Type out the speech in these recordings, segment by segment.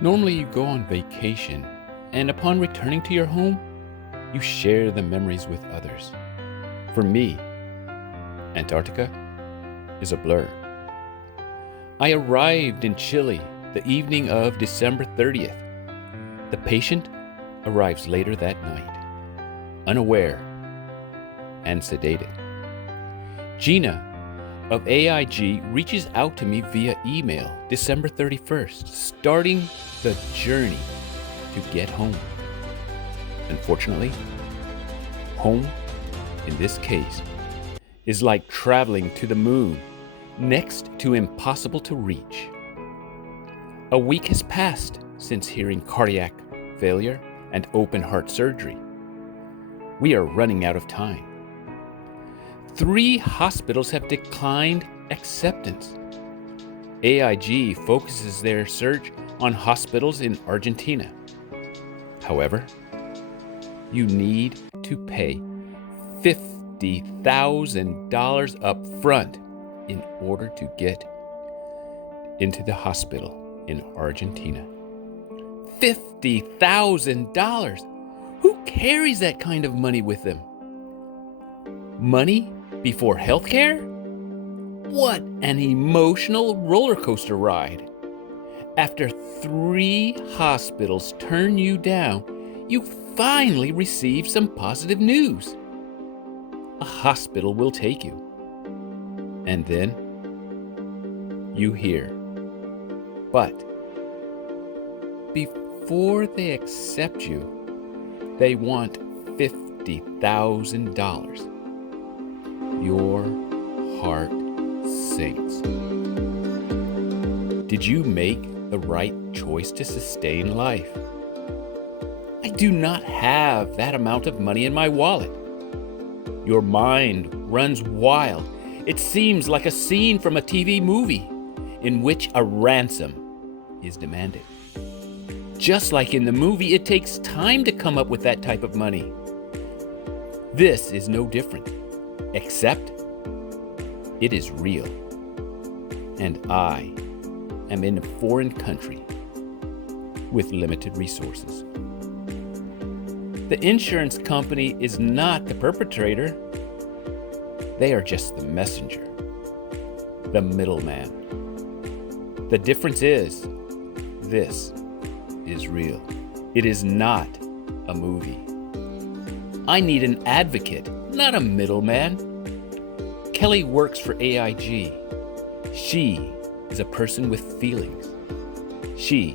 Normally you go on vacation, and upon returning to your home, you share the memories with others. For me, Antarctica is a blur. I arrived in Chile the evening of December 30th. The patient arrives later that night, unaware and sedated. Gina of AIG reaches out to me via email December 31st, starting the journey to get home. Unfortunately, home, in this case, is like traveling to the moon, next to impossible to reach. A week has passed since hearing cardiac failure and open heart surgery. We are running out of time. 3 hospitals have declined acceptance. AIG focuses their search on hospitals in Argentina. However, you need to pay $50,000 up front in order to get into the hospital in Argentina. $50,000! Who carries that kind of money with them? Money before healthcare? What an emotional roller coaster ride. After 3 hospitals turn you down, you finally receive some positive news. A hospital will take you. And then you hear, but before they accept you, they want $50,000. Your heart sinks. Did you make the right choice to sustain life? I do not have that amount of money in my wallet. Your mind runs wild. It seems like a scene from a TV movie in which a ransom is demanded. Just like in the movie, it takes time to come up with that type of money. This is no different, except it is real. And I am in a foreign country with limited resources. The insurance company is not the perpetrator. They are just the messenger, the middleman. The difference is, this is real. It is not a movie. I need an advocate, not a middleman. Kelly works for AIG. She is a person with feelings. She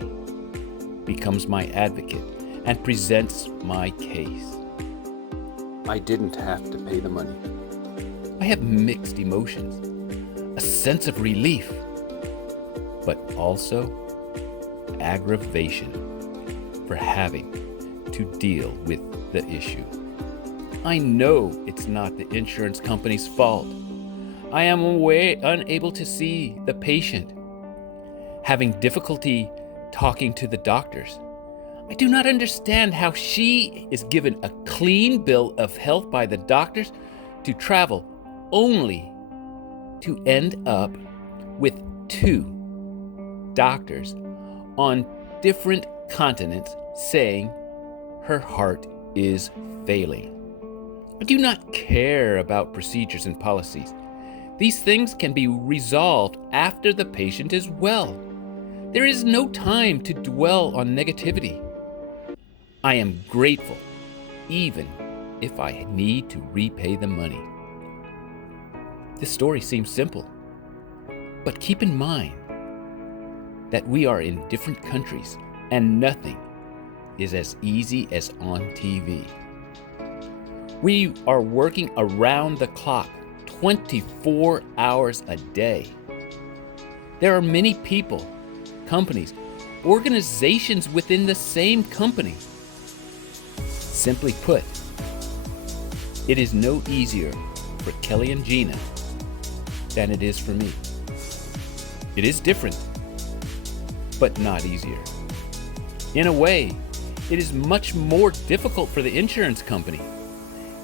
becomes my advocate and presents my case. I didn't have to pay the money. I have mixed emotions, a sense of relief, but also aggravation for having to deal with the issue. I know it's not the insurance company's fault. I am unable to see the patient, having difficulty talking to the doctors. I do not understand how she is given a clean bill of health by the doctors to travel only to end up with 2 doctors on different continents saying her heart is failing. I do not care about procedures and policies. These things can be resolved after the patient is well. There is no time to dwell on negativity. I am grateful, even if I need to repay the money. This story seems simple, but keep in mind that we are in different countries and nothing is as easy as on TV. We are working around the clock, 24 hours a day. There are many people, companies, organizations within the same company. Simply put, it is no easier for Kelly and Gina than it is for me. It is different, but not easier. In a way, it is much more difficult for the insurance company.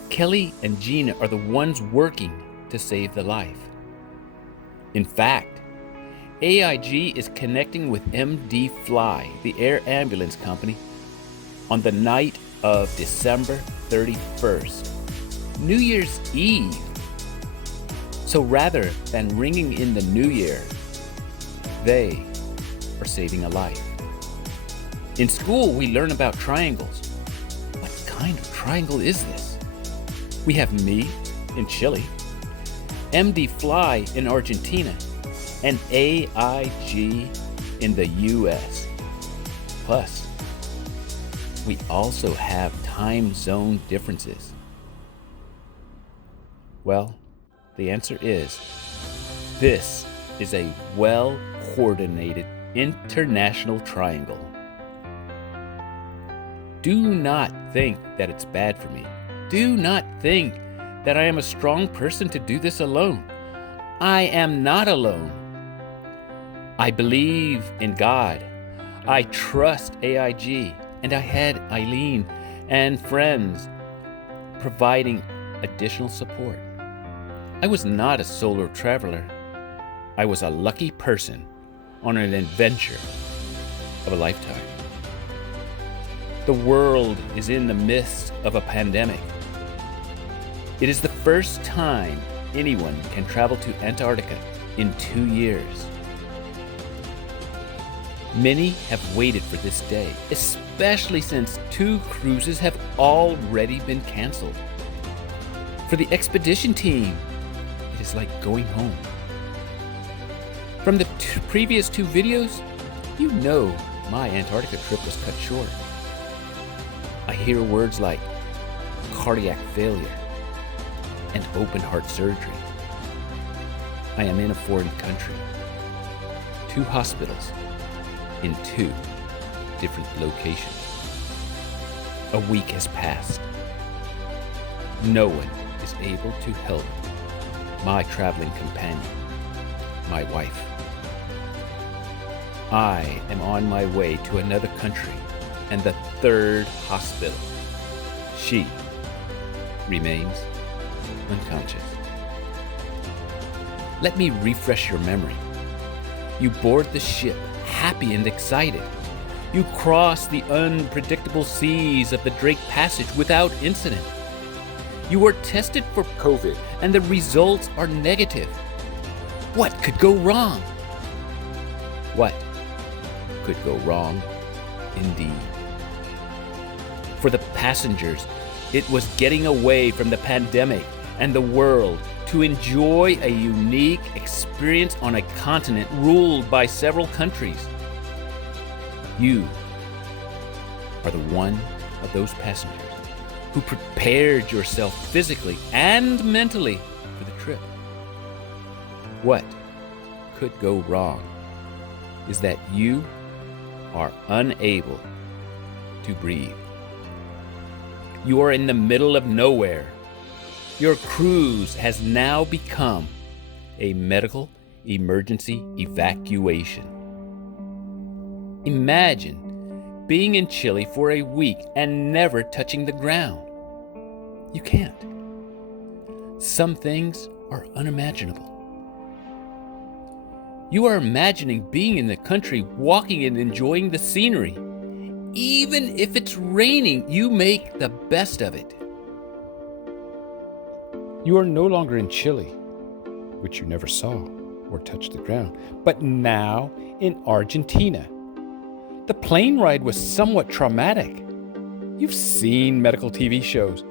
Kelly and Gina are the ones working to save the life. In fact, AIG is connecting with MD Fly, the air ambulance company, on the night of December 31st, New Year's Eve. So rather than ringing in the new year, they are saving a life. In school, we learn about triangles. What kind of triangle is this? We have me in Chile, MD Fly in Argentina, and AIG in the US. Plus, we also have time zone differences. Well, the answer is, this is a well-coordinated international triangle. Do not think that it's bad for me. Do not think that I am a strong person to do this alone. I am not alone. I believe in God. I trust AIG, and I had Aileen and friends providing additional support. I was not a solo traveler. I was a lucky person on an adventure of a lifetime. The world is in the midst of a pandemic. It is the first time anyone can travel to Antarctica in 2 years. Many have waited for this day, especially since 2 cruises have already been canceled. For the expedition team, it is like going home. From the previous 2 videos, you know my Antarctica trip was cut short. I hear words like cardiac failure and open heart surgery. I am in a foreign country, 2 hospitals in 2 different locations. A week has passed. No one is able to help my traveling companion, my wife. I am on my way to another country and the 3rd hospital. She remains unconscious. Let me refresh your memory. You board the ship, happy and excited. You cross the unpredictable seas of the Drake Passage without incident. You are tested for COVID, and the results are negative. What could go wrong? What could go wrong, indeed? For the passengers, it was getting away from the pandemic and the world to enjoy a unique experience on a continent ruled by several countries. You are the one of those passengers who prepared yourself physically and mentally for the trip. What could go wrong is that you are unable to breathe. You are in the middle of nowhere. Your cruise has now become a medical emergency evacuation. Imagine being in Chile for a week and never touching the ground. You can't. Some things are unimaginable. You are imagining being in the country, walking and enjoying the scenery. Even if it's raining, you make the best of it. You are no longer in Chile, which you never saw or touched the ground, but now in Argentina. The plane ride was somewhat traumatic. You've seen medical TV shows,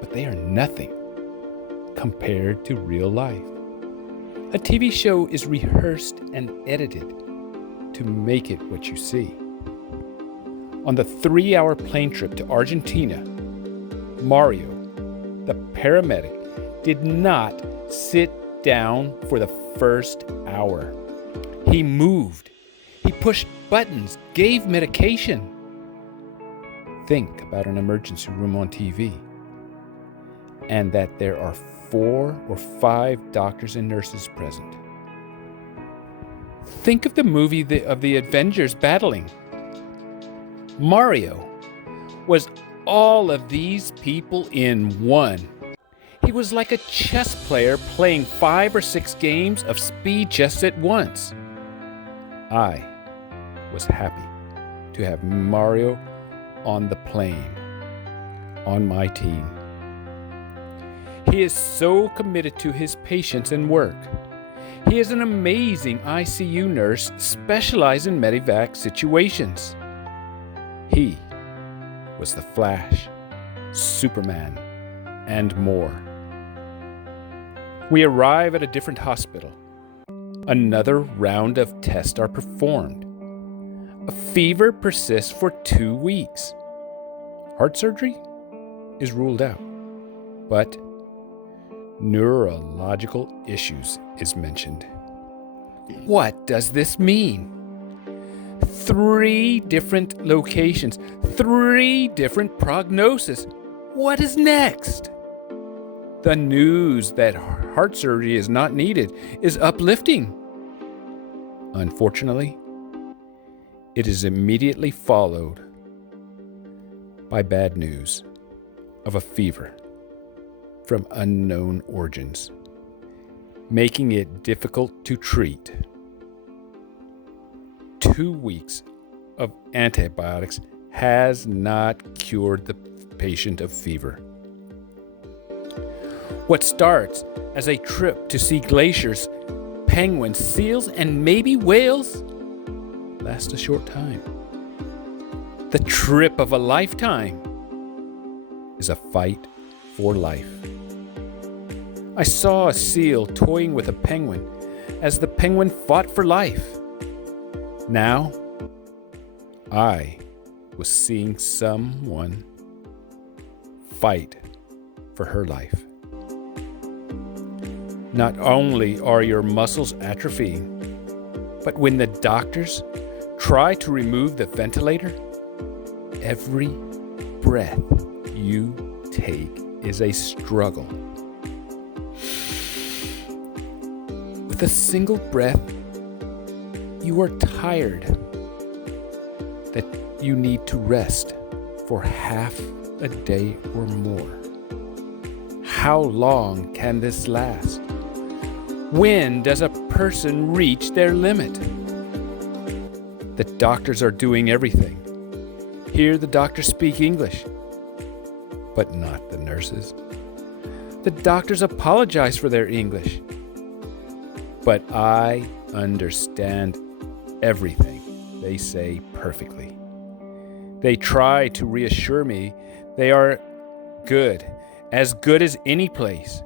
but they are nothing compared to real life. A TV show is rehearsed and edited to make it what you see. On the 3-hour plane trip to Argentina, Mario, the paramedic, did not sit down for the first hour. He moved. He pushed buttons, gave medication. Think about an emergency room on TV, and that there are 4 or 5 doctors and nurses present. Think of the movie of the Avengers battling. Mario was all of these people in one. He was like a chess player playing 5 or 6 games of speed chess at once. I was happy to have Mario on the plane, on my team. He is so committed to his patients and work. He is an amazing ICU nurse specialized in medevac situations. He was the Flash, Superman, and more. We arrive at a different hospital. Another round of tests are performed. A fever persists for 2 weeks. Heart surgery is ruled out, but neurological issues is mentioned. What does this mean? 3 different locations, 3 different prognoses. What is next? The news that heart surgery is not needed is uplifting. Unfortunately, it is immediately followed by bad news of a fever from unknown origins, making it difficult to treat. 2 weeks of antibiotics has not cured the patient of fever. What starts as a trip to see glaciers, penguins, seals, and maybe whales lasts a short time. The trip of a lifetime is a fight for life. I saw a seal toying with a penguin as the penguin fought for life. Now, I was seeing someone fight for her life. Not only are your muscles atrophying, but when the doctors try to remove the ventilator, every breath you take is a struggle. With a single breath, you are tired that you need to rest for half a day or more. How long can this last? When does a person reach their limit? The doctors are doing everything. Hear the doctors speak English, but not the nurses. The doctors apologize for their English, but I understand everything they say perfectly. They try to reassure me they are good as any place.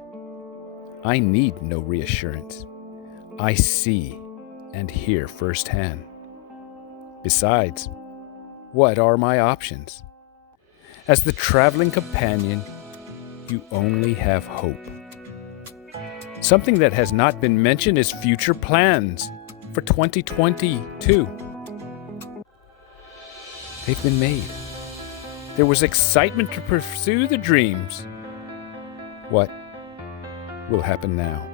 I need no reassurance. I see and hear firsthand. Besides, what are my options? As the traveling companion, you only have hope. Something that has not been mentioned is future plans for 2022. They've been made. There was excitement to pursue the dreams. What will happen now?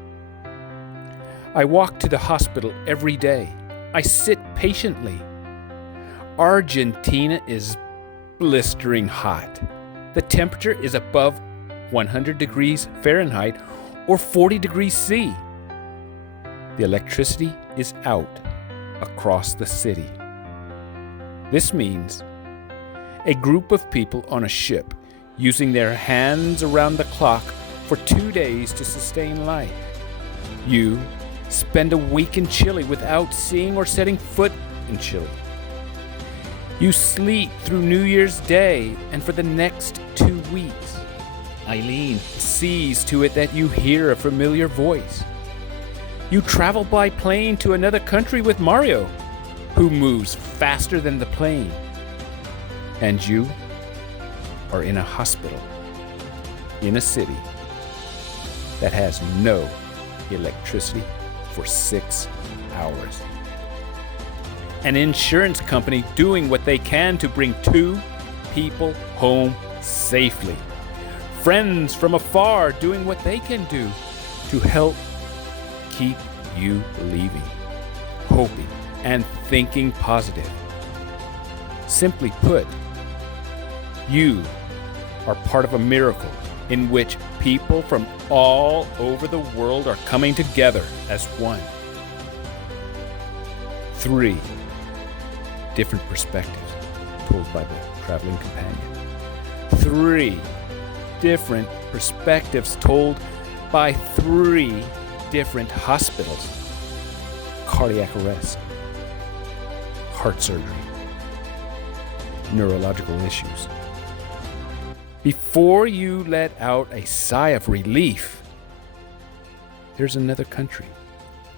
I walk to the hospital every day. I sit patiently. Argentina is blistering hot. The temperature is above 100 degrees Fahrenheit or 40 degrees C. The electricity is out across the city. This means a group of people on a ship using their hands around the clock for 2 days to sustain life. You spend a week in Chile without seeing or setting foot in Chile. You sleep through New Year's Day, and for the next 2 weeks, Aileen sees to it that you hear a familiar voice. You travel by plane to another country with Mario, who moves faster than the plane. And you are in a hospital, in a city that has no electricity for 6 hours. An insurance company doing what they can to bring 2 people home safely. Friends from afar doing what they can do to help keep you believing, hoping, and thinking positive. Simply put, you are part of a miracle in which people from all over the world are coming together as one. 3 different perspectives told by the traveling companion. 3 different perspectives told by 3 different hospitals. Cardiac arrest, heart surgery, neurological issues. Before you let out a sigh of relief, there's another country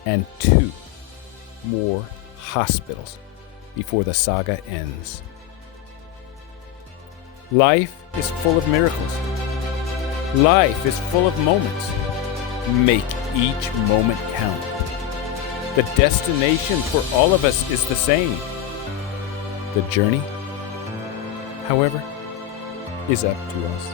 and 2 more hospitals before the saga ends. Life is full of miracles. Life is full of moments. Make each moment count. The destination for all of us is the same. The journey, however, is up to us.